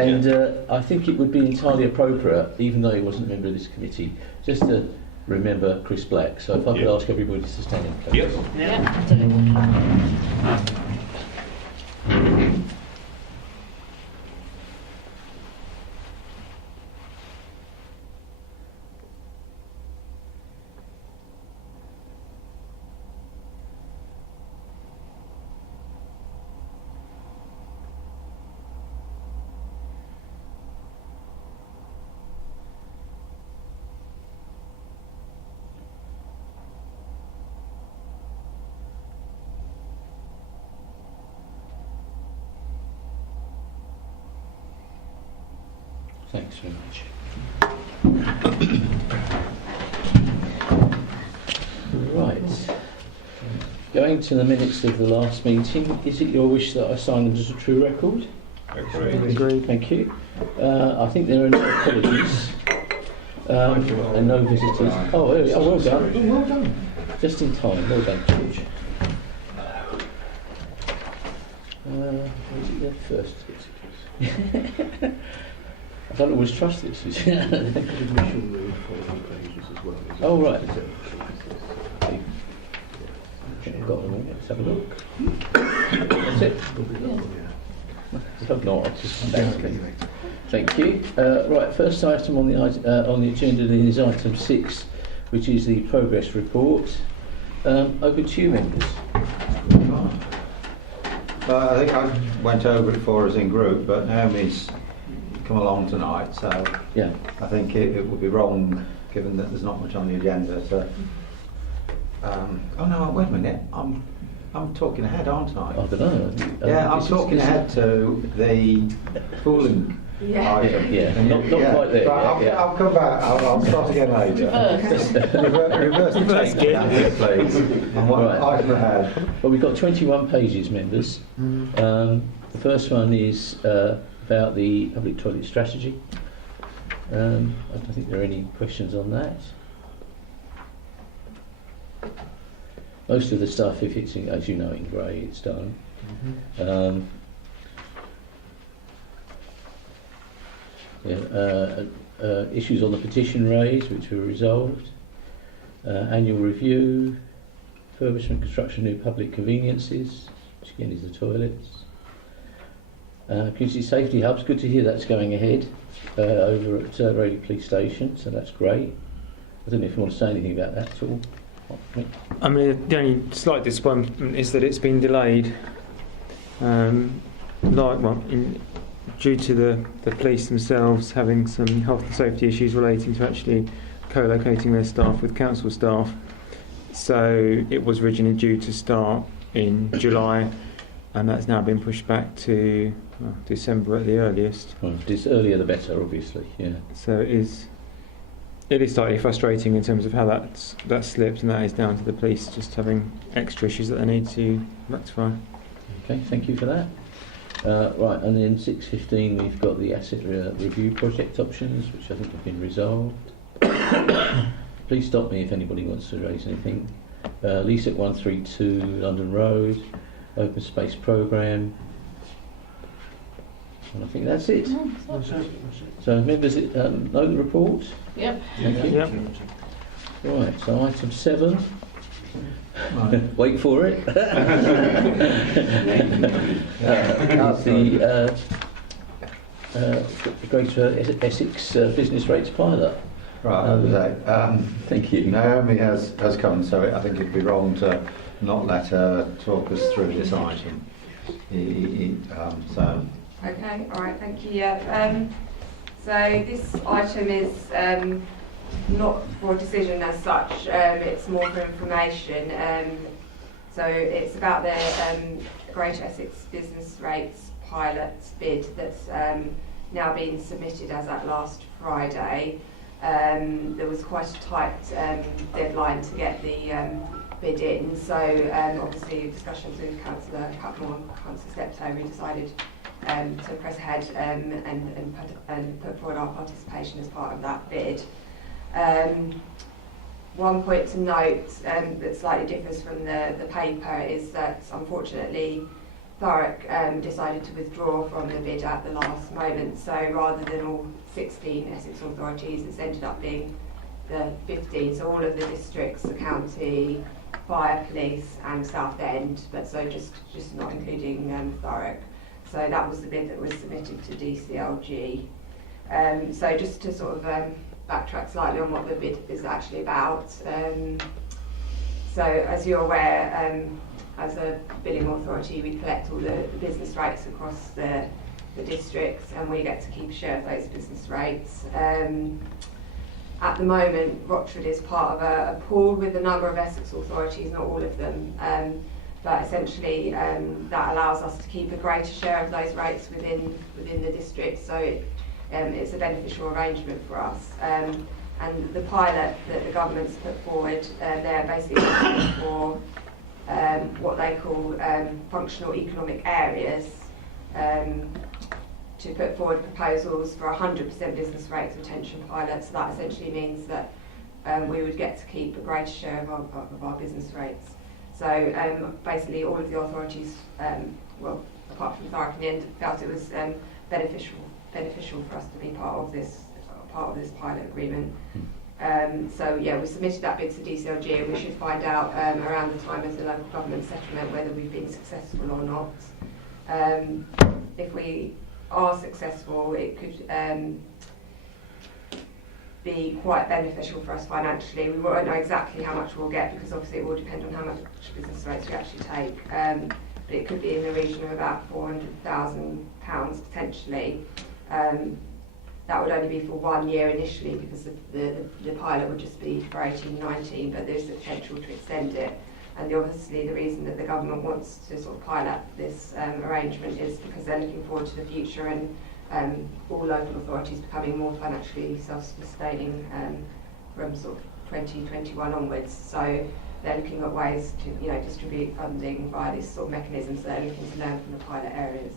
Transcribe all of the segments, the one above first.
And I think it would be entirely appropriate, even though he wasn't a member of this committee, just to remember Chris Black. So if I could ask everybody to stand in, please. Yes. Thanks very much. Right. Going to the minutes of the last meeting, is it your wish that I sign them as a true record? Agreed. Thank you. I think there are no apologies and no visitors. Oh, well done. Well done. Just in time. Well done, George. Where's it there first? I don't always trust this. Oh, right. I've got them all. Let's have a look. That's it? If not, I'll just thank you. Right, first item on the agenda is item 6, which is the progress report. Open to you, members. I think I went over it for us in group, but Naomi's come along tonight, so Yeah. I think it would be wrong, given that there's not much on the agenda. To, oh no! Wait a minute. I'm talking ahead, aren't I? I don't know. Yeah, I'm talking ahead to the pooling item. Yeah, not quite there. But I'll come back. I'll start again later. Reverse the tape, please. On what item ahead. Well, we've got 21 pages, members. The first one is about the public toilet strategy. I don't think there are any questions on that. Most of the stuff, if it's, as you know, in grey, it's done. Issues on the petition raised, which were resolved. Annual review, refurbishment, construction of new public conveniences, which again is the toilets. Community safety hubs, good to hear that's going ahead over at Raleigh Police Station, so that's great. I don't know if you want to say anything about that at all. I mean, the only slight disappointment is that it's been delayed. Due to the police themselves having some health and safety issues relating to actually co-locating their staff with council staff. So it was originally due to start in July, and that's now been pushed back to December at the earliest. Well, it's earlier the better, obviously. Yeah. So it is slightly frustrating in terms of how that slipped, and that is down to the police just having extra issues that they need to rectify. Okay, thank you for that. Right, and then 6.15 we've got the asset review project options, which I think have been resolved. Please stop me if anybody wants to raise anything. Lease at 132 London Road, open space programme. And I think that's it. So members, know the report? Yep. Thank you. Yep. Right, so item 7. Wait for it. The Greater Essex Business Rates Pilot. Right, thank you. Naomi has come, so I think it'd be wrong to not let her talk us through this item. So. Okay, all right, thank you. Yeah. So this item is not for a decision as such. It's more for information. So it's about the Greater Essex Business Rates Pilot bid that's now been submitted as at last Friday. There was quite a tight deadline to get the bid in, so obviously discussions with Councillor Cutmore and Councillor Steptoe, we decided to press ahead and put forward our participation as part of that bid. One point to note that slightly differs from the paper is that unfortunately Thurrock decided to withdraw from the bid at the last moment, so rather than all 16 Essex authorities, it's ended up being the 15, so all of the districts, the county, fire, police and Southend, but so just not including Thurrock. So that was the bid that was submitted to DCLG. So just to sort of backtrack slightly on what the bid is actually about. So as you're aware, as a billing authority, we collect all the business rates across the districts, and we get to keep a share of those business rates. At the moment, Rochford is part of a pool with a number of Essex authorities, not all of them, but essentially that allows us to keep a greater share of those rates within the district, so it's a beneficial arrangement for us. And the pilot that the government's put forward, they're basically looking for what they call functional economic areas, to put forward proposals for 100% business rates retention pilot. So that essentially means that we would get to keep a greater share of our business rates. So basically all of the authorities, well, apart from Thurrock in the end, felt it was beneficial for us to be part of this pilot agreement. So yeah, we submitted that bid to DCLG, and we should find out around the time of the local government settlement whether we've been successful or not. If we are successful, it could be quite beneficial for us financially. We won't know exactly how much we'll get, because obviously it will depend on how much business rates we actually take. But it could be in the region of about £400,000 potentially. That would only be for 1 year initially, because the pilot would just be for 18-19, but there's the potential to extend it. And obviously the reason that the government wants to sort of pilot this arrangement is because they're looking forward to the future, and all local authorities becoming more financially self-sustaining from sort of 2021 onwards. So they're looking at ways to distribute funding via these sort of mechanisms. They're looking to learn from the pilot areas.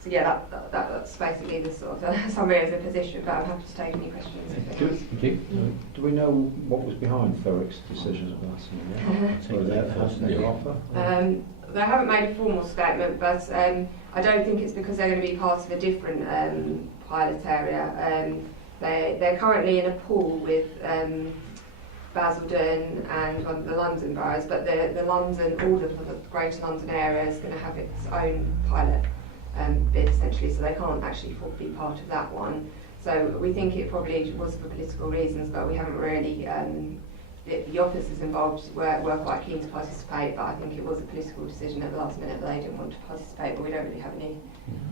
So yeah, that's basically the sort of summary of the position, but I'm happy to take any questions. Thank you. Do we know what was behind Thurrock's decision at the last offer? They haven't made a formal statement, but I don't think it's because they're going to be part of a different pilot area. They're currently in a pool with Basildon and one of the London boroughs, but the London, all of the Greater London area is going to have its own pilot bid essentially, so they can't actually be part of that one. So we think it probably was for political reasons, but we haven't really, the officers involved were quite keen to participate, but I think it was a political decision at the last minute that they didn't want to participate, but we don't really have any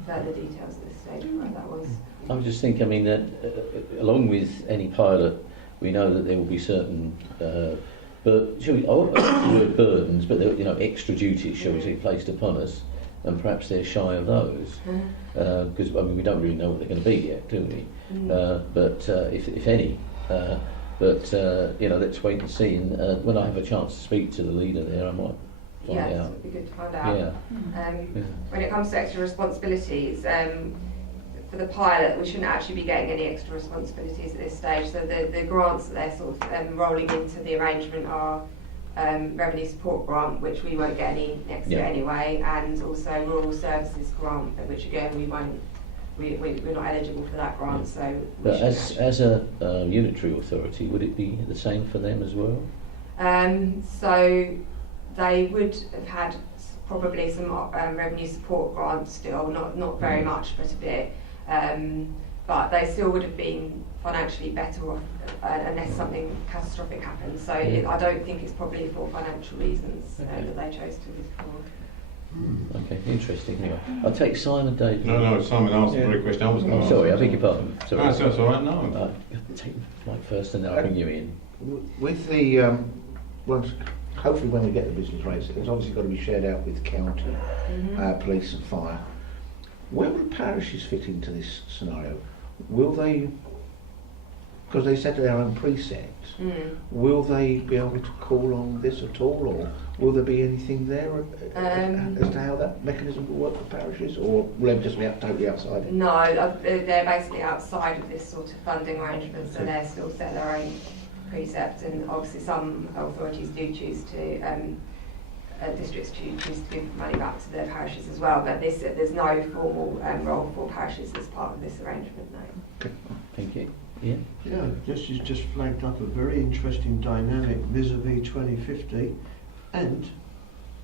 further details at this stage of what that was. I was just thinking, I mean, that along with any pilot, we know that there will be certain burdens, but extra duties, shall we say, placed upon us, and perhaps they're shy of those, because we don't really know what they're going to be yet, do we? But if any, let's wait and see. And when I have a chance to speak to the leader there, I might find out. It would be good to find out. Yeah. When it comes to extra responsibilities, for the pilot, we shouldn't actually be getting any extra responsibilities at this stage. So the grants that they're sort of rolling into the arrangement are revenue support grant, which we won't get any next year anyway, and also rural services grant, which again we're not eligible for that grant. So but as a unitary authority, would it be the same for them as well? So they would have had probably some revenue support grants still, not very much, but a bit. But they still would have been financially better off unless something catastrophic happened. So I don't think it's probably for financial reasons that they chose to withdraw. Okay, interesting. Anyway, I'll take Simon, David. No, Simon asked the very question I was going to ask. Sorry, I beg your pardon. Sorry. That's all right, no. Take Mike first, and then I'll bring you in. With the hopefully when we get the business rates, it's obviously got to be shared out with county, police and fire. Where will parishes fit into this scenario? Will they, because they set their own precepts, will they be able to call on this at all, or will there be anything there as to how that mechanism will work for parishes, or will they just be totally outside it? No, they're basically outside of this sort of funding arrangement, so they're still set their own precepts, and obviously some authorities do choose to districts choose to give money back to their parishes as well, but there's no formal role for parishes as part of this arrangement, no. Thank you. Yeah. Yeah, this has just flagged up a very interesting dynamic vis-a-vis 2050 and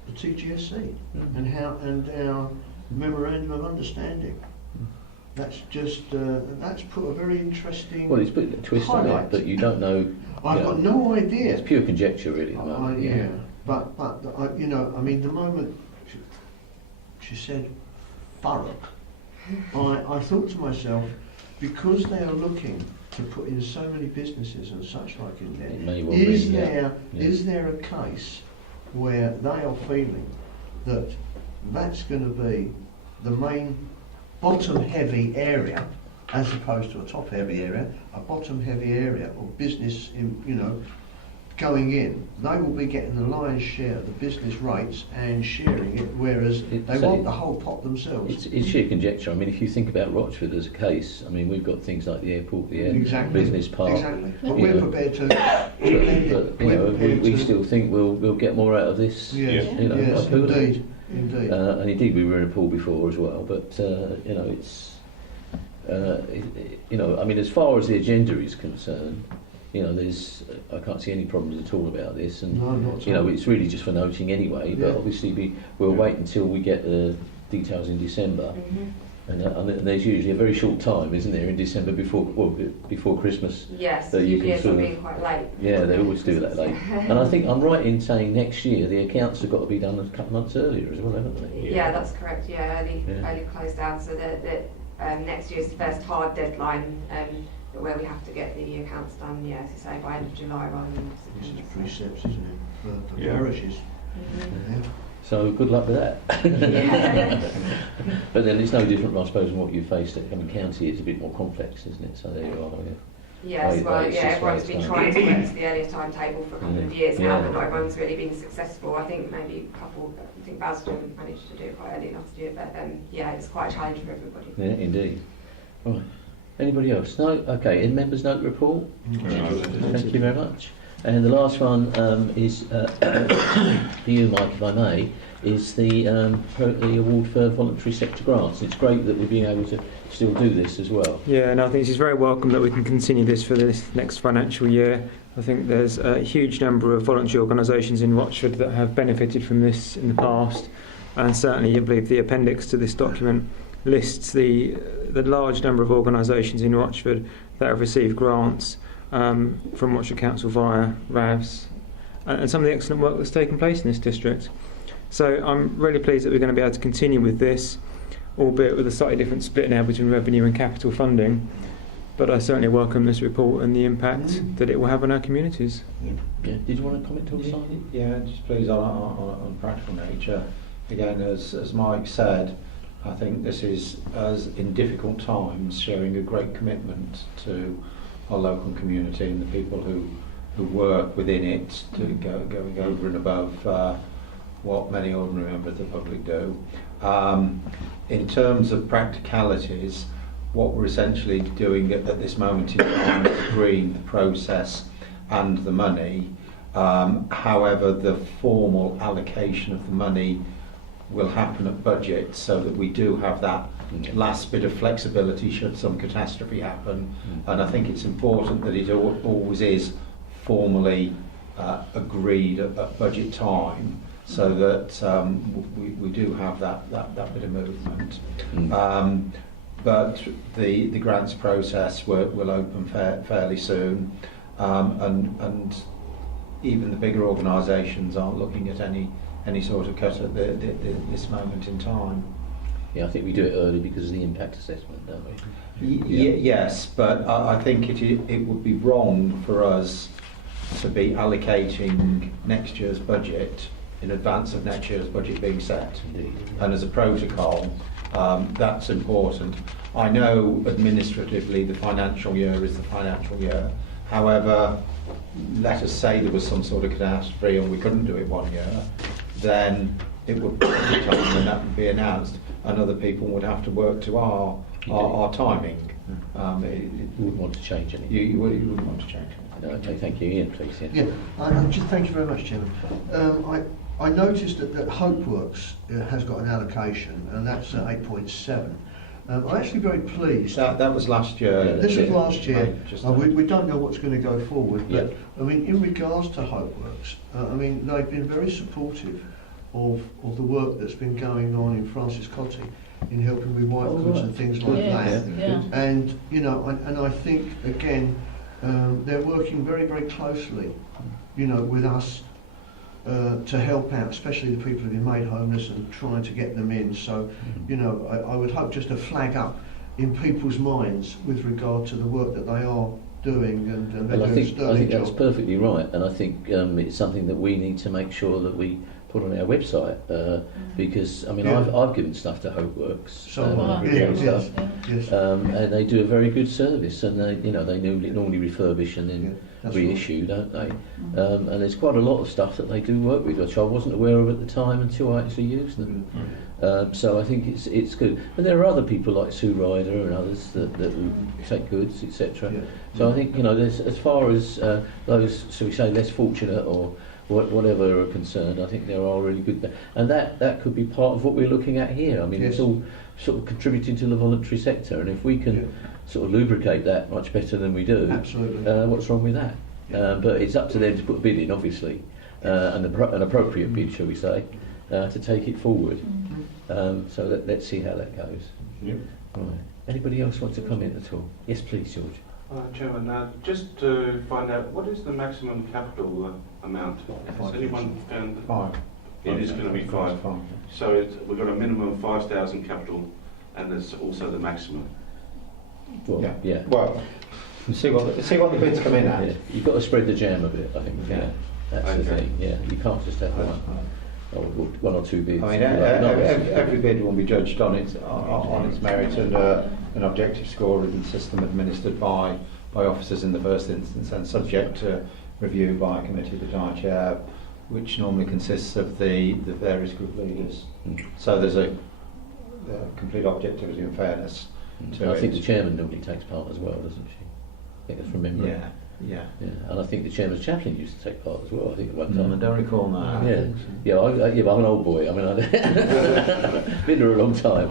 the TGSC and our memorandum of understanding. That's just that's put a very interesting. Well, it's put a twist on it, but you don't know. I've got no idea. It's pure conjecture, really, at the moment. Yeah, but you know, I mean, the moment she said Thurrock, I thought to myself, because they are looking to put in so many businesses and such like in there, It may well is be, is there a case where they are feeling that that's going to be the main bottom heavy area as opposed to a top heavy area, a bottom heavy area of business in, you know, going in, they will be getting the lion's share of the business rates and sharing it, whereas they want the whole pot themselves. It's sheer conjecture. I mean, if you think about Rochford as a case, I mean, we've got things like the airport, the business park. Exactly. But you we're know, prepared to. but you know, we still think we'll get more out of this. Yes, You know, yes, like Poole. indeed, indeed. And indeed, we were in a pool before as well. But you know, it's you know, I mean, as far as the agenda is concerned, you know, I can't see any problems at all about this, and No, not at you know, all. it's really just for noting anyway. But Yeah. obviously, we'll wait until we get the details in December, and there's usually a very short time, isn't there, in December before Christmas. Yes, So you usually can it's sort of- being quite late. Yeah, they always do that late. And I think I'm right in saying next year the accounts have got to be done a couple of months earlier as well, haven't they? Yeah, that's correct. Yeah, Yeah. early close down. So that next year's the first hard deadline where we have to get the accounts done. Yeah, as you say, by end of July rather than This is September. precepts, isn't it, for Yeah. parishes? Mhm. Yeah. So good luck with that. Yeah. But then it's no different, I suppose, than what you faced at Common County. It's a bit more complex, isn't it? So there you are. Yes, Wait, well, it's yeah, just everyone's wait, been it's trying to work to the earlier timetable for a couple of years now, Yeah. but not everyone's really been successful. I think maybe I think Basildon managed to do it quite early last year, but yeah, it's quite a challenge for everybody. Yeah, indeed. Right. Anybody else? No? Okay, in members' note report. Thank you very much. And the last one is for you, Mike, if I may, is the award for voluntary sector grants. It's great that we're being able to still do this as well. Yeah, and I think it's very welcome that we can continue this for this next financial year. I think there's a huge number of voluntary organisations in Rochford that have benefited from this in the past, and certainly I believe the appendix to this document lists the large number of organisations in Rochford that have received grants from Rochford Council via RAVs, and some of the excellent work that's taken place in this district. So I'm really pleased that we're going to be able to continue with this, albeit with a slightly different split now between revenue and capital funding. But I certainly welcome this report and the impact that it will have on our communities. Yeah. Did you want to comment on Simon? Yeah, just please on practical nature. Again, as Mike said, I think this is, as in difficult times, showing a great commitment to our local community and the people who work within it, to going over and above what many ordinary members of the public do. In terms of practicalities, what we're essentially doing at this moment in time is agreeing the process and the money. However, the formal allocation of the money will happen at budget, so that we do have that last bit of flexibility should some catastrophe happen. And I think it's important that it always is formally agreed at budget time, so that we do have that bit of movement. But the grants process will open fairly soon, and even the bigger organisations aren't looking at any sort of cut at this moment in time. Yeah, I think we do it early because of the impact assessment, don't we? Yes, but I think it would be wrong for us to be allocating next year's budget in advance of next year's budget being set. Indeed. And as a protocol, that's important. I know administratively the financial year is the financial year. However, let us say there was some sort of catastrophe and we couldn't do it one year, then it would be time when that would be announced, and other people would have to work to our timing. You wouldn't want to change anything. You wouldn't want to change it. No, okay, thank you. Ian, please. Yeah, just thank you very much, Chairman. I noticed that Hopeworks has got an allocation, and that's 8.7. I'm actually very pleased. That was last year. This was last year. Just We don't know what's going to go forward, but Yeah. I mean, in regards to Hopeworks, I mean, they've been very supportive of the work that's been going on in Francis Cotty in helping with white goods and things like that. Yeah. And you know, and I think again, they're working very, very closely, you know, with us to help out, especially the people who've been made homeless and trying to get them in. So, you know, I would hope just to flag up in people's minds with regard to the work that they are doing, and they're Well, I doing a think sterling that's job. perfectly right, and I think it's something that we need to make sure that we put on our website, because I mean Yeah. I've given stuff to Hopeworks, So, and yeah, stuff, yes, and they do a very good service, and they normally refurbish and then yeah, that's reissue, don't they? And there's quite a lot of stuff that they do work with, which I wasn't aware of at the time until I actually used them. So I think it's good. And there are other people like Sue Ryder and others that take goods, etc. Yeah. So I think, you know, there's, as far as those, shall we say, less fortunate or whatever are concerned, I think there are really good. And that could be part of what we're looking at here. I mean, Yes. it's all sort of contributing to the voluntary sector, and if we can Yeah. sort of lubricate that much better than we do, Absolutely. what's wrong with that? Yeah. But it's up to them to put a bid in, obviously, an appropriate bid, shall we say, to take it forward. So let's see how that goes. Yep. Right. Anybody else want to comment at all? Yes, please, George. Chairman, just to find out, what is the maximum capital amount? Has anyone found? 5. It is going to be 5. So we've got a minimum of 5,000 capital, and there's also the maximum. Well, Yeah. yeah. Well, see what the bids come in Yeah. at. You've got to spread the jam a bit, I think. Yeah. That's the Okay. thing. Yeah, you can't just have one or two bids. I mean, No, every bid will be judged on its merit, and an objective scoring system administered by officers in the first instance, and subject to review by a committee that I chair, which normally consists of the various group leaders. So there's a complete objectivity and fairness to I it. think the chairman normally takes part as well, doesn't she? I think that's from memory. Yeah. Yeah, and I think the chairman's chaplain used to take part as well. I think at one I time. don't recall that. Yeah, but I'm an old boy. I mean, I've been there a long time.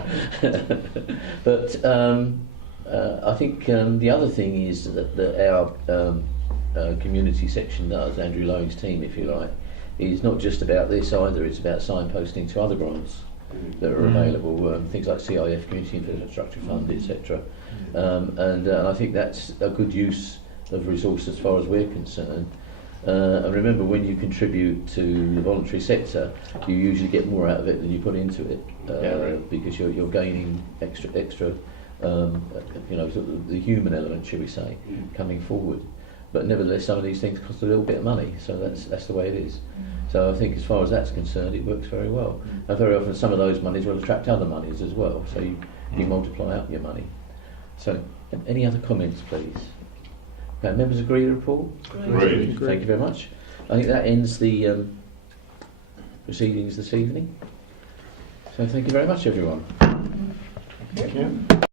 But I think the other thing is that our community section does, Andrew Lowen's team, if you like, is not just about this either. It's about signposting to other grants that are available, things like CIF, Community Infrastructure Fund, etc. And I think that's a good use of resource as far as we're concerned. And remember, when you contribute to the voluntary sector, you usually get more out of it than you put into it, because you're gaining extra, you know, sort of the human element, shall we say, coming forward. But nevertheless, some of these things cost a little bit of money, so that's the way it is. So I think, as far as that's concerned, it works very well. And very often, some of those monies will attract other monies as well, so you multiply up your money. So, any other comments, please? Okay, members agree with the report? Agreed. Thank you very much. I think that ends the proceedings this evening. So thank you very much, everyone. Thank you.